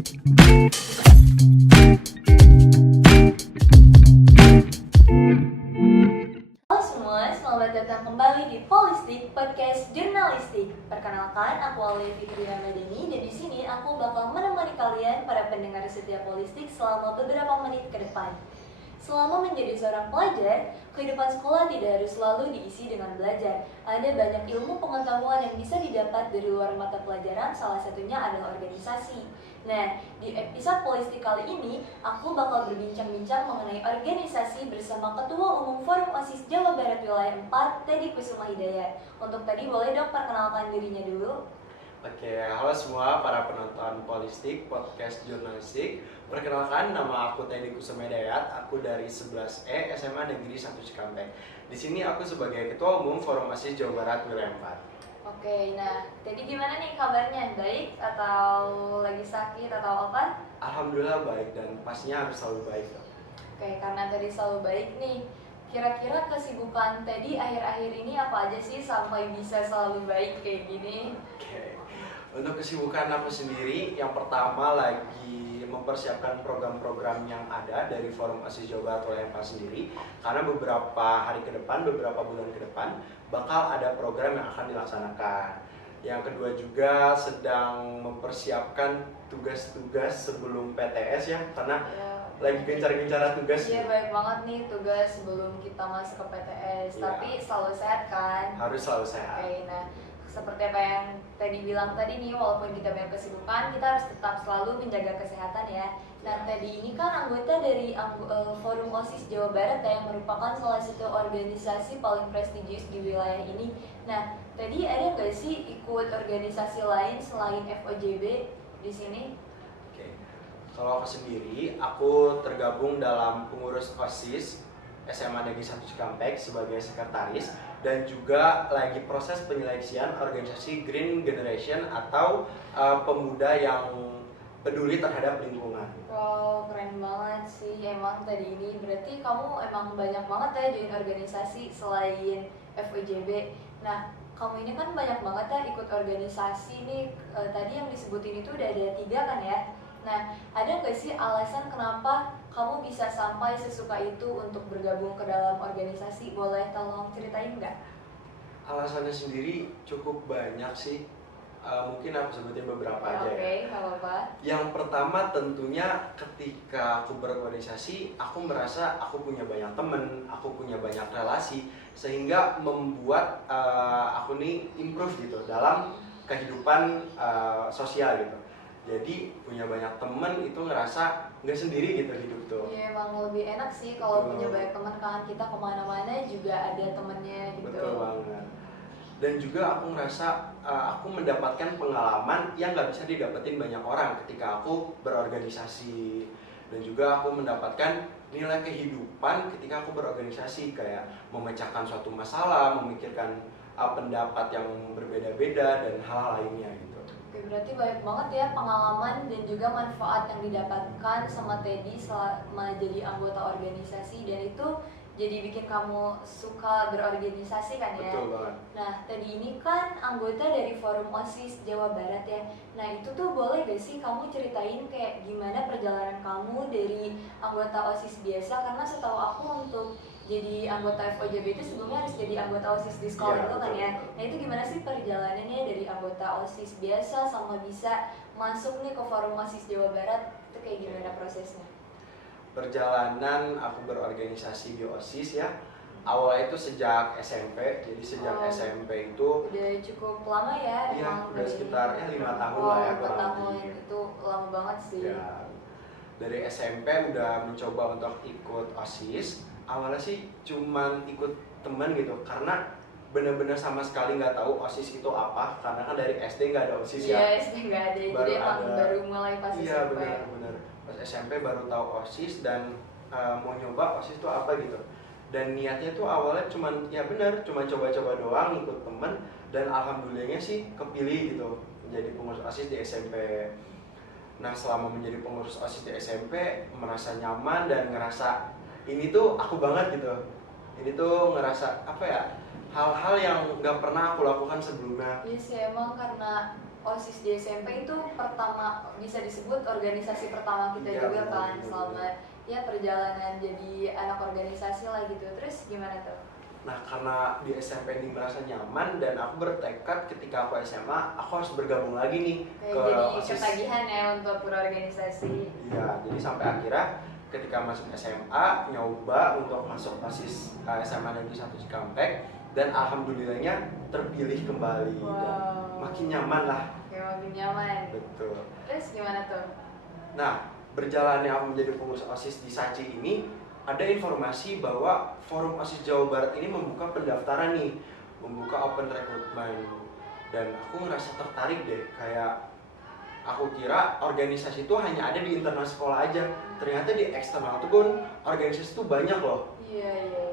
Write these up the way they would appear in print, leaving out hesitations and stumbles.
Halo semua, selamat datang kembali di Polistik Podcast Jurnalistik. Perkenalkan, aku Aulia Fitria Madani dan di sini aku bakal menemani kalian para pendengar setia Polistik selama beberapa menit ke depan. Selama menjadi seorang pelajar, kehidupan sekolah tidak harus selalu diisi dengan belajar. Ada banyak ilmu pengetahuan yang bisa didapat dari luar mata pelajaran, salah satunya adalah organisasi. Nah, di episode Polistik kali ini, aku bakal berbincang-bincang mengenai organisasi bersama Ketua Umum Forum OSIS Jawa Barat Wilayah 4, Teddy Kusuma Hidayat. Untuk Teddy, boleh dong perkenalkan dirinya dulu? Oke, halo semua para penonton Polistik, podcast jurnalistik. Perkenalkan, nama aku Teddy Kusuma Hidayat, aku dari 11E SMA Negeri 1 Cikampek. Di sini aku sebagai Ketua Umum Forum OSIS Jawa Barat Wilayah 4. Oke, nah Teddy gimana nih kabarnya? Baik atau lagi sakit atau apa? Alhamdulillah baik dan pastinya harus selalu baik. Oke, karena Teddy selalu baik nih, kira-kira kesibukan Teddy akhir-akhir ini apa aja sih sampai bisa selalu baik kayak gini? Oke, untuk kesibukan aku sendiri, yang pertama lagi mempersiapkan program-program yang ada dari Forum OSIS Jawa Barat Wilayah 4 sendiri. Karena beberapa hari ke depan, beberapa bulan ke depan, bakal ada program yang akan dilaksanakan. Yang kedua juga sedang mempersiapkan tugas-tugas sebelum PTS ya, karena lagi gencar-gencaran tugas. Iya, banyak banget nih tugas sebelum kita masuk ke PTS. Iya. Tapi selalu sehat kan? Harus selalu sehat. Oke, nah seperti apa yang Teddy bilang tadi nih, walaupun kita banyak kesibukan, kita harus tetap selalu menjaga kesehatan ya. Nah, Teddy ini kan anggota dari Forum OSIS Jawa Barat yang merupakan salah satu organisasi paling prestisius di wilayah ini. Nah, Teddy ada nggak sih ikut organisasi lain selain FOJB di sini? Oke. Kalau aku sendiri, aku tergabung dalam pengurus OSIS SMA Negeri 1 Cikampek sebagai sekretaris dan juga lagi proses penyeleksian organisasi Green Generation atau pemuda yang peduli terhadap lingkungan. Wow, keren banget sih emang tadi ini. Berarti kamu emang banyak banget ya join organisasi selain FOJB. Nah, kamu ini kan banyak banget ya ikut organisasi nih. Tadi yang disebutin itu udah ada 3 kan ya? Nah, ada nggak sih alasan kenapa kamu bisa sampai sesuka itu untuk bergabung ke dalam organisasi? Boleh tolong ceritain nggak? Alasannya sendiri cukup banyak sih. Mungkin aku sebutin beberapa aja ya. Oke, nggak apa-apa. Yang pertama tentunya ketika aku berorganisasi, aku merasa aku punya banyak temen, aku punya banyak relasi, sehingga membuat aku nih improve gitu dalam kehidupan sosial gitu. Jadi punya banyak temen itu ngerasa nggak sendiri gitu hidup tuh. Iya, emang lebih enak sih kalau Betul. punya banyak teman kan, kita kemana-mana juga ada temennya gitu. Betul banget. Dan juga aku ngerasa aku mendapatkan pengalaman yang nggak bisa didapetin banyak orang ketika aku berorganisasi. Dan juga aku mendapatkan nilai kehidupan ketika aku berorganisasi, kayak memecahkan suatu masalah, memikirkan pendapat yang berbeda-beda dan hal lainnya gitu. Oke, berarti banyak banget ya pengalaman dan juga manfaat yang didapatkan sama Teddy selama jadi anggota organisasi, dan itu jadi bikin kamu suka berorganisasi kan ya? Betul banget. Nah, Teddy ini kan anggota dari Forum OSIS Jawa Barat ya. Nah, itu tuh boleh gak sih kamu ceritain kayak gimana perjalanan kamu dari anggota OSIS biasa? Karena setahu aku untuk jadi anggota FOJB itu sebelumnya harus jadi anggota OSIS di sekolah Iya, dulu kan betul. ya. Nah, itu gimana sih perjalanannya dari anggota OSIS biasa sama bisa masuk nih ke Forum OSIS Jawa Barat? Itu kayak gimana prosesnya? Perjalanan aku berorganisasi di OSIS ya, awalnya itu sejak SMP. Jadi sejak Oh. SMP itu Udah cukup lama ya? iya, emang udah dari- sekitar 5 tahun Oh, lah ya 4 kurang tahun lebih. itu lama banget sih. Ya, dari SMP udah mencoba untuk ikut OSIS. Awalnya sih cuman ikut temen gitu, karena bener-bener sama sekali nggak tahu OSIS itu apa, karena kan dari SD nggak ada OSIS ya. Iya, SD nggak ada, Baru jadi emang ada. baru mulai pas Iya, SMP. bener-bener pas SMP baru tahu OSIS dan mau nyoba OSIS itu apa gitu. Dan niatnya tuh awalnya cuman ya bener, cuma coba-coba doang ikut temen, dan alhamdulillahnya sih kepilih gitu menjadi pengurus OSIS di SMP. Nah, selama menjadi pengurus OSIS di SMP merasa nyaman dan ngerasa ini tuh aku banget gitu. Ini tuh ngerasa apa ya, hal-hal yang nggak pernah aku lakukan sebelumnya. Iya sih, emang karena OSIS di SMP itu pertama, bisa disebut organisasi pertama kita Iya, juga benar, kan, benar, selama benar. ya perjalanan jadi anak organisasi lah gitu. Terus gimana tuh? Nah, karena di SMP ini merasa nyaman dan aku bertekad ketika aku SMA, aku harus bergabung lagi nih Kayak ke jadi OSIS. ketagihan ya untuk berorganisasi. Iya, jadi sampai akhirnya ketika masuk SMA nyoba untuk masuk OSIS SMA Negeri 1 Cikampek dan alhamdulillahnya terpilih kembali dan Wow. makin nyaman lah. Kayak makin nyaman. Betul. Terus gimana tuh? Nah, berjalannya aku menjadi pengurus OSIS di SACI ini, ada informasi bahwa Forum OSIS Jawa Barat ini membuka pendaftaran nih, membuka open recruitment. Dan aku ngerasa tertarik deh, kayak aku kira organisasi itu hanya ada di internal sekolah aja. Ternyata di eksternal tuh pun organisasi itu banyak loh. Iya, iya.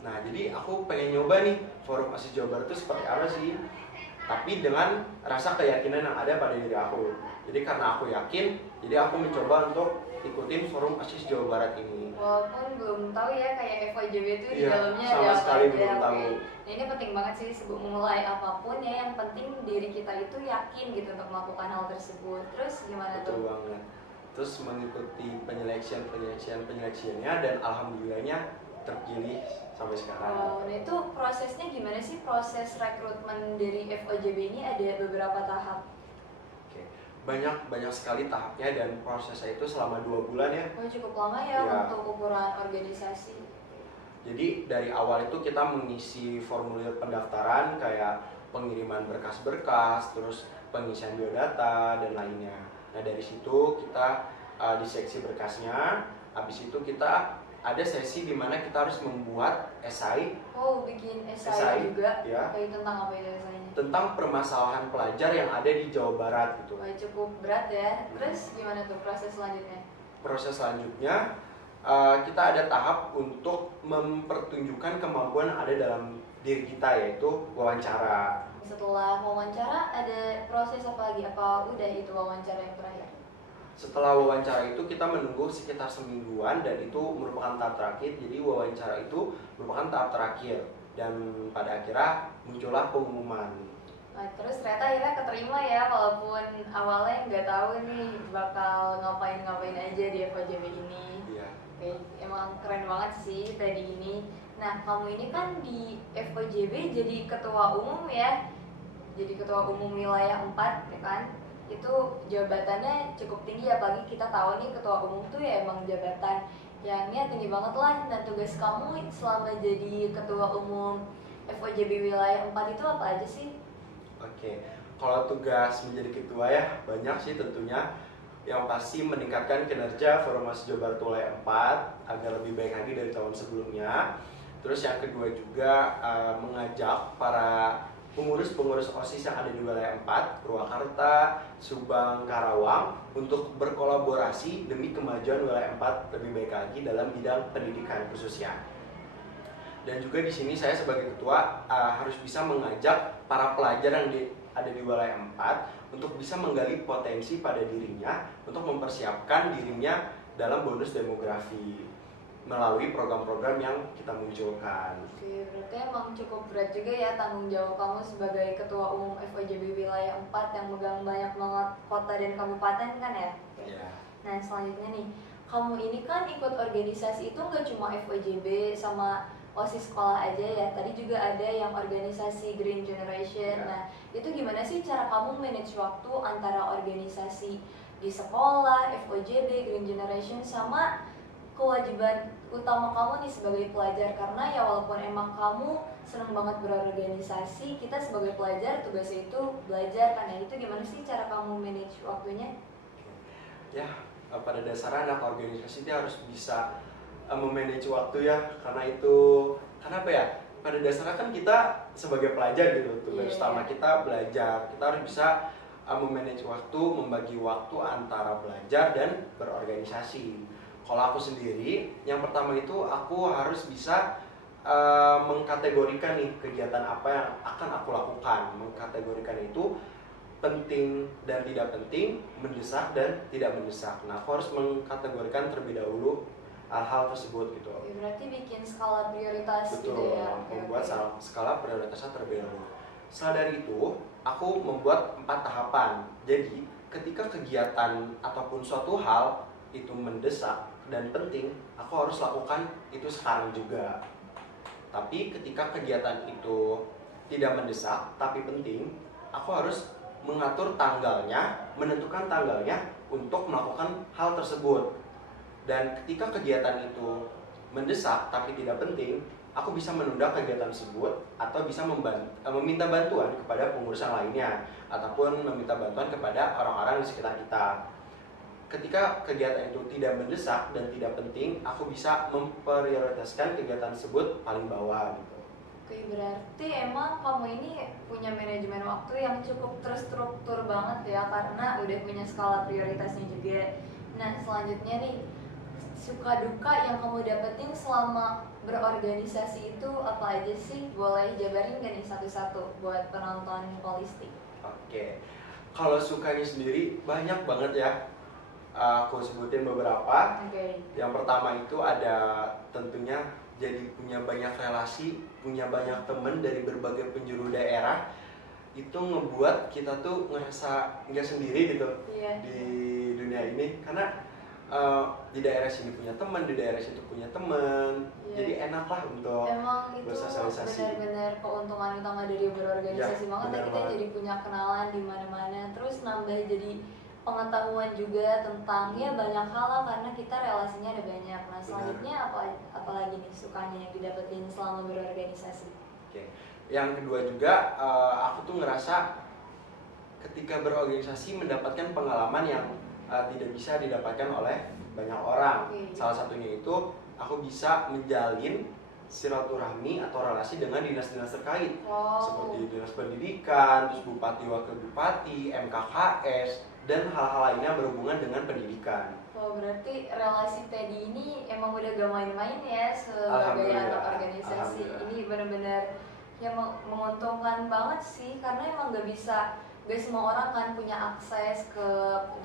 Nah, jadi aku pengen nyoba nih Forum OSIS Jawa Barat itu seperti apa sih? Tapi dengan rasa keyakinan yang ada pada diri aku. Jadi karena aku yakin, jadi aku mencoba untuk ikutin Forum OSIS Jawa Barat ini. Walaupun belum tahu ya kayak FOJB itu di Iya, dalamnya sama ada apa sekali aja. belum tahu. Oke. Nah, ini penting banget sih sebelum mulai apapun ya, yang penting diri kita itu yakin gitu untuk melakukan hal tersebut. Terus gimana Betul tuh? banget. Terus mengikuti penyeleksiannya dan alhamdulillahnya terpilih sampai sekarang. Wow, nah itu prosesnya gimana sih, proses rekrutmen dari FOJB ini ada beberapa tahap. Oke. Banyak sekali tahapnya dan prosesnya itu selama 2 bulan ya. Oh, cukup lama ya Iya. untuk ukuran organisasi. Jadi dari awal itu kita mengisi formulir pendaftaran kayak pengiriman berkas-berkas, terus pengisian biodata dan lainnya. Nah dari situ kita di seksi berkasnya, habis itu kita ada sesi di mana kita harus membuat esai Oh, bikin Esai, esai juga. ya. Kayak tentang apa itu esainya? tentang permasalahan pelajar yang ada di Jawa Barat gitu. Wah, cukup berat ya. Terus gimana tuh proses selanjutnya? Proses selanjutnya kita ada tahap untuk mempertunjukkan kemampuan yang ada dalam diri kita, yaitu wawancara. Setelah wawancara ada proses apa lagi? Apa udah itu wawancara yang terakhir? Setelah wawancara itu kita menunggu sekitar semingguan dan itu merupakan tahap terakhir. Jadi wawancara itu merupakan tahap terakhir dan pada akhirnya muncullah pengumuman. Nah, terus ternyata akhirnya keterima ya, walaupun awalnya nggak tahu nih bakal ngapain-ngapain aja di FOJB ini. Iya. Oke, emang keren banget sih tadi ini. Nah, kamu ini kan di FOJB jadi ketua umum ya. Jadi ketua umum wilayah 4 ya kan. Itu jabatannya cukup tinggi, apalagi kita tahu nih ketua umum tuh ya emang jabatan yang ya tinggi banget lah. Nah, tugas kamu selama jadi ketua umum FOJB wilayah 4 itu apa aja sih? Oke, kalau tugas menjadi ketua ya banyak sih tentunya. Yang pasti meningkatkan kinerja Forum OSIS Jawa Barat Wilayah 4 agar lebih baik lagi dari tahun sebelumnya. Terus yang kedua juga mengajak para pengurus-pengurus OSIS yang ada di wilayah 4, Purwakarta, Subang, Karawang untuk berkolaborasi demi kemajuan wilayah 4 lebih baik lagi dalam bidang pendidikan khususnya. Dan juga di sini saya sebagai ketua harus bisa mengajak para pelajar yang ada di wilayah 4 untuk bisa menggali potensi pada dirinya untuk mempersiapkan dirinya dalam bonus demografi melalui program-program yang kita munculkan. Oke, berarti emang cukup berat juga ya tanggung jawab kamu sebagai ketua umum FOJB wilayah 4 yang megang banyak banget kota dan kabupaten kan ya? Ya. Nah, selanjutnya nih, kamu ini kan ikut organisasi itu nggak cuma FOJB sama OSIS sekolah aja ya, tadi juga ada yang organisasi Green Generation. Ya. Nah, itu gimana sih cara kamu manage waktu antara organisasi di sekolah, FOJB, Green Generation, sama kewajiban utama kamu nih sebagai pelajar? Karena ya walaupun emang kamu seneng banget berorganisasi, kita sebagai pelajar tugasnya itu belajar kan ya. Itu gimana sih cara kamu manage waktunya? Ya, pada dasarnya anak organisasi dia harus bisa memanage waktu ya, karena apa ya, pada dasarnya kan kita sebagai pelajar gitu, tugas utama kita belajar, kita harus bisa memanage waktu, membagi waktu antara belajar dan berorganisasi. Kalau aku sendiri, yang pertama itu aku harus bisa mengkategorikan nih kegiatan apa yang akan aku lakukan, mengkategorikan itu penting dan tidak penting, mendesak dan tidak mendesak. Nah, aku harus mengkategorikan terlebih dahulu hal tersebut gitu. Ya, berarti bikin skala prioritas Betul, gitu ya. membuat skala prioritasnya terlebih dahulu. Setelah dari itu, aku membuat 4 tahapan. Jadi, ketika kegiatan ataupun suatu hal itu mendesak dan penting, aku harus lakukan itu sekarang juga. Tapi ketika kegiatan itu tidak mendesak tapi penting, aku harus mengatur tanggalnya, menentukan tanggalnya untuk melakukan hal tersebut. Dan ketika kegiatan itu mendesak tapi tidak penting, aku bisa menunda kegiatan tersebut atau bisa meminta bantuan kepada pengurus yang lainnya ataupun meminta bantuan kepada orang-orang di sekitar kita. Ketika kegiatan itu tidak mendesak dan tidak penting, aku bisa memprioritaskan kegiatan tersebut paling bawah gitu. Oke, berarti emang kamu ini punya manajemen waktu yang cukup terstruktur banget ya, karena udah punya skala prioritasnya juga. Nah, selanjutnya nih, suka duka yang kamu dapetin selama berorganisasi itu apa aja sih? Boleh jabarin gak nih satu-satu buat penonton Holistik? Oke, kalau sukanya sendiri banyak banget ya. Aku sebutin beberapa. Oke. Yang pertama itu ada tentunya jadi punya banyak relasi, punya banyak teman dari berbagai penjuru daerah. Itu ngebuat kita tuh ngerasa nggak sendiri gitu di dunia ini, karena di daerah sini punya teman, di daerah situ punya teman. Jadi enak lah untuk emang itu bersosialisasi. benar-benar keuntungan utama dari berorganisasi Ya, banget ya, benar kita banget. jadi punya kenalan di mana-mana, terus nambah jadi pengetahuan juga tentang ya banyak hal lah, karena kita relasinya ada banyak. Nah, selanjutnya apa lagi nih sukanya yang didapetin selama berorganisasi? Oke. Yang kedua juga, aku tuh ngerasa ketika berorganisasi mendapatkan pengalaman yang tidak bisa didapatkan oleh banyak orang. Salah satunya itu aku bisa menjalin silaturahmi atau relasi dengan dinas-dinas terkait, seperti dinas pendidikan, terus bupati, wakil bupati, MKKS, dan hal-hal lainnya berhubungan dengan pendidikan. Berarti relasi Teddy ini emang udah gak main-main ya sebagai anak organisasi. Ini benar-benar yang menguntungkan banget sih, karena emang gak semua orang kan punya akses ke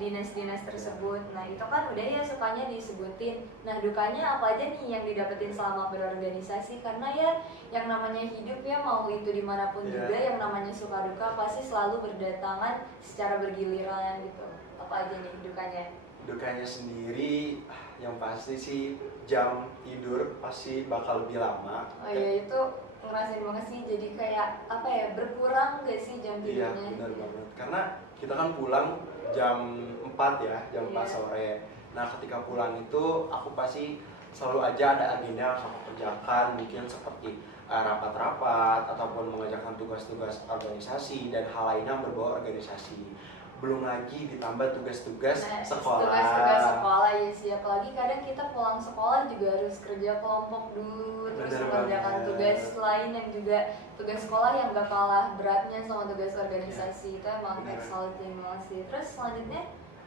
dinas-dinas tersebut. Nah, itu kan udah ya sukanya disebutin. Nah, dukanya apa aja nih yang didapetin selama berorganisasi? Karena ya yang namanya hidup ya, mau itu dimanapun juga, yang namanya suka duka pasti selalu berdatangan secara bergiliran gitu. Apa aja nih dukanya? Dukanya sendiri yang pasti sih jam tidur pasti bakal lebih lama. Oh iya, itu ngerasain banget sih, jadi kayak apa ya, berkurang gak sih jam tidurnya? Iya, benar banget. Karena kita kan pulang jam 4 ya, jam 4 sore. Nah, ketika pulang itu aku pasti selalu aja ada agenda yang harus aku kerjakan, mungkin seperti rapat-rapat ataupun mengerjakan tugas-tugas organisasi dan hal lainnya yang berbau organisasi. Belum lagi ditambah tugas-tugas sekolah. Tugas-tugas sekolah ya sih, apalagi kadang kita pulang sekolah juga harus kerja kelompok dulu, terus mengerjakan tugas lain yang juga tugas sekolah yang gak kalah beratnya sama tugas organisasi. Itu emang exciting banget sih. Terus selanjutnya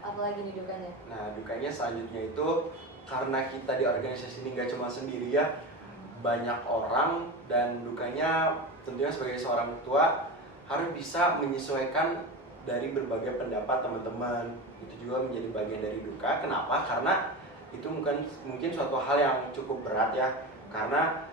apa lagi nih dukanya? Nah, dukanya selanjutnya itu karena kita di organisasi ini gak cuma sendiri ya, banyak orang, dan dukanya tentunya sebagai seorang ketua harus bisa menyesuaikan dari berbagai pendapat teman-teman. Itu juga menjadi bagian dari duka. Kenapa? Karena itu mungkin suatu hal yang cukup berat ya, karena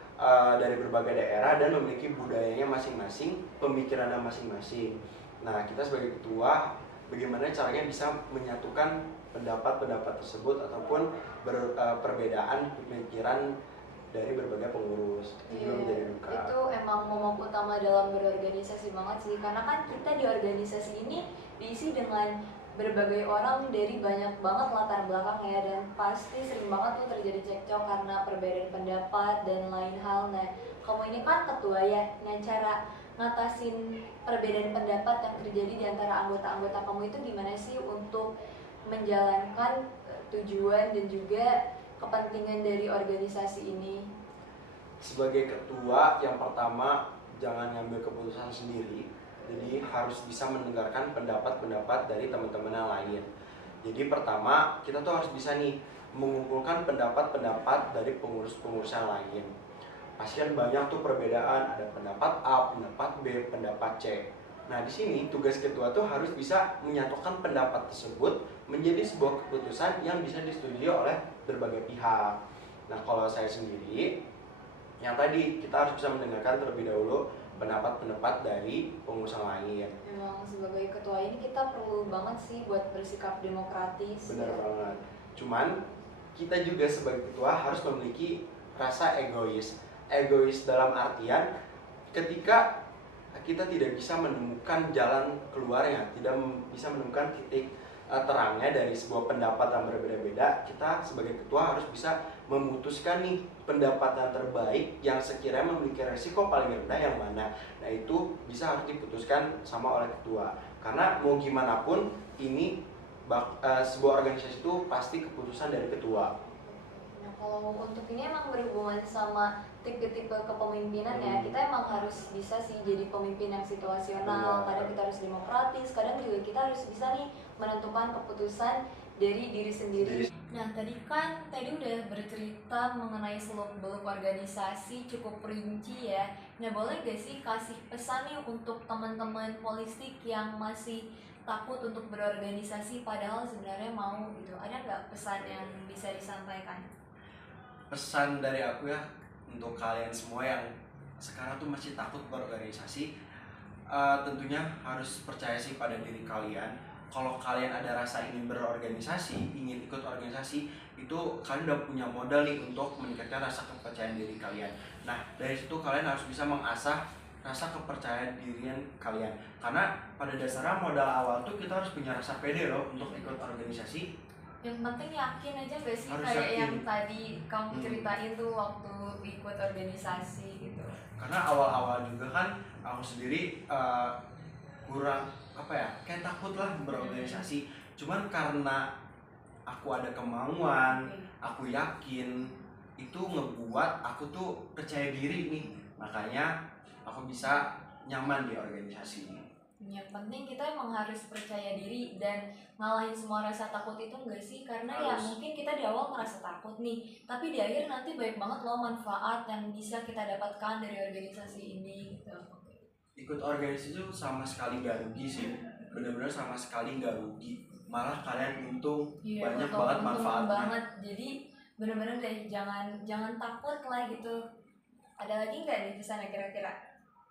dari berbagai daerah dan memiliki budayanya masing-masing, pemikirannya masing-masing. Nah, kita sebagai ketua bagaimana caranya bisa menyatukan pendapat-pendapat tersebut ataupun perbedaan pemikiran dari berbagai pengurus. Itu menjadi duka. Itu emang momok utama dalam berorganisasi banget sih, karena kan kita di organisasi ini diisi dengan berbagai orang dari banyak banget latar belakang ya, dan pasti sering banget tuh terjadi cekcok karena perbedaan pendapat dan lain hal. Nah, kamu ini kan ketua ya, nah cara ngatasin perbedaan pendapat yang terjadi di antara anggota-anggota kamu itu gimana sih untuk menjalankan tujuan dan juga kepentingan dari organisasi ini? Sebagai ketua, yang pertama jangan ngambil keputusan sendiri. Jadi harus bisa mendengarkan pendapat-pendapat dari teman-teman yang lain. Jadi pertama, kita tuh harus bisa nih mengumpulkan pendapat-pendapat dari pengurus-pengurus yang lain. Pasti kan banyak tuh perbedaan, ada pendapat A, pendapat B, pendapat C. Nah, di sini tugas ketua tuh harus bisa menyatukan pendapat tersebut menjadi sebuah keputusan yang bisa disetujui oleh berbagai pihak. Nah, kalau saya sendiri, yang tadi kita harus bisa mendengarkan terlebih dahulu pendapat-pendapat dari pengurus lain. Memang sebagai ketua ini kita perlu banget sih buat bersikap demokratis. Benar banget. Cuman kita juga sebagai ketua harus memiliki rasa egois. Egois dalam artian ketika kita tidak bisa menemukan jalan keluarnya, tidak bisa menemukan titik terangnya dari sebuah pendapat yang berbeda-beda, kita sebagai ketua harus bisa memutuskan nih pendapat yang terbaik yang sekiranya memiliki resiko paling rendah yang mana. Nah itu bisa harus diputuskan sama oleh ketua, karena mau gimana pun ini sebuah organisasi itu pasti keputusan dari ketua. Nah kalau untuk ini emang berhubungan sama tipe-tipe kepemimpinan ya, kita emang harus bisa sih jadi pemimpin yang situasional. Kadang kita harus demokratis, kadang juga kita harus bisa nih menentukan keputusan dari diri sendiri. Nah tadi udah bercerita mengenai seluk-beluk organisasi cukup rinci ya. Nah boleh gak sih kasih pesan nih untuk teman-teman Polistik yang masih takut untuk berorganisasi padahal sebenarnya mau gitu? Ada nggak pesan yang bisa disampaikan? Pesan dari aku ya untuk kalian semua yang sekarang tuh masih takut berorganisasi, tentunya harus percaya sih pada diri kalian. Kalau kalian ada rasa ingin berorganisasi, ingin ikut organisasi, itu kalian udah punya modal nih untuk meningkatkan rasa kepercayaan diri kalian. Nah dari situ kalian harus bisa mengasah rasa kepercayaan diri kalian, karena pada dasarnya modal awal tuh kita harus punya rasa pede loh untuk ikut organisasi. Yang penting yakin aja gak sih, Harus kayak yakin. yang tadi kamu ceritain tuh waktu ikut organisasi gitu. Karena awal-awal juga kan aku sendiri kurang kayak takut lah berorganisasi. Cuman karena aku ada kemauan, aku yakin, itu ngebuat aku tuh percaya diri nih, makanya aku bisa nyaman di organisasi ini. Yang penting kita emang harus percaya diri dan ngalahin semua rasa takut itu enggak sih, karena ya mungkin kita di awal merasa takut nih, tapi di akhir nanti banyak banget loh manfaat yang bisa kita dapatkan dari organisasi ini gitu. Ikut organisasi itu sama sekali gak rugi sih, benar-benar sama sekali gak rugi, malah kalian untung. Iya, banyak banget manfaatnya banget. Jadi benar-benar deh jangan takut lah gitu. Ada lagi nggak nih pesannya kira-kira?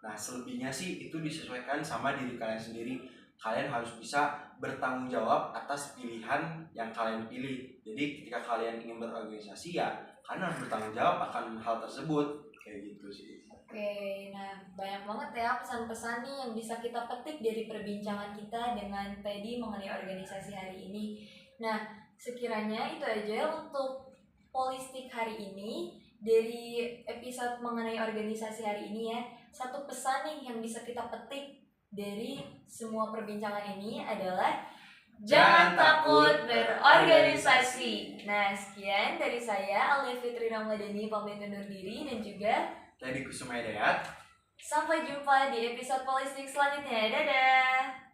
Nah selebihnya sih itu disesuaikan sama diri kalian sendiri. Kalian harus bisa bertanggung jawab atas pilihan yang kalian pilih. Jadi ketika kalian ingin berorganisasi ya kalian harus bertanggung jawab akan hal tersebut. Kayak gitu sih. Oke, nah banyak banget ya pesan-pesan nih yang bisa kita petik dari perbincangan kita dengan Teddy mengenai organisasi hari ini. Nah sekiranya itu aja untuk Polistik hari ini. Dari episode mengenai organisasi hari ini ya, satu pesan nih yang bisa kita petik dari semua perbincangan ini adalah jangan takut berorganisasi. Nah sekian dari saya Alia Fitri Ramadhani pamit undur diri, dan juga Teddy Kusuma Hidayat. sampai jumpa di episode Polistik selanjutnya. Dadah.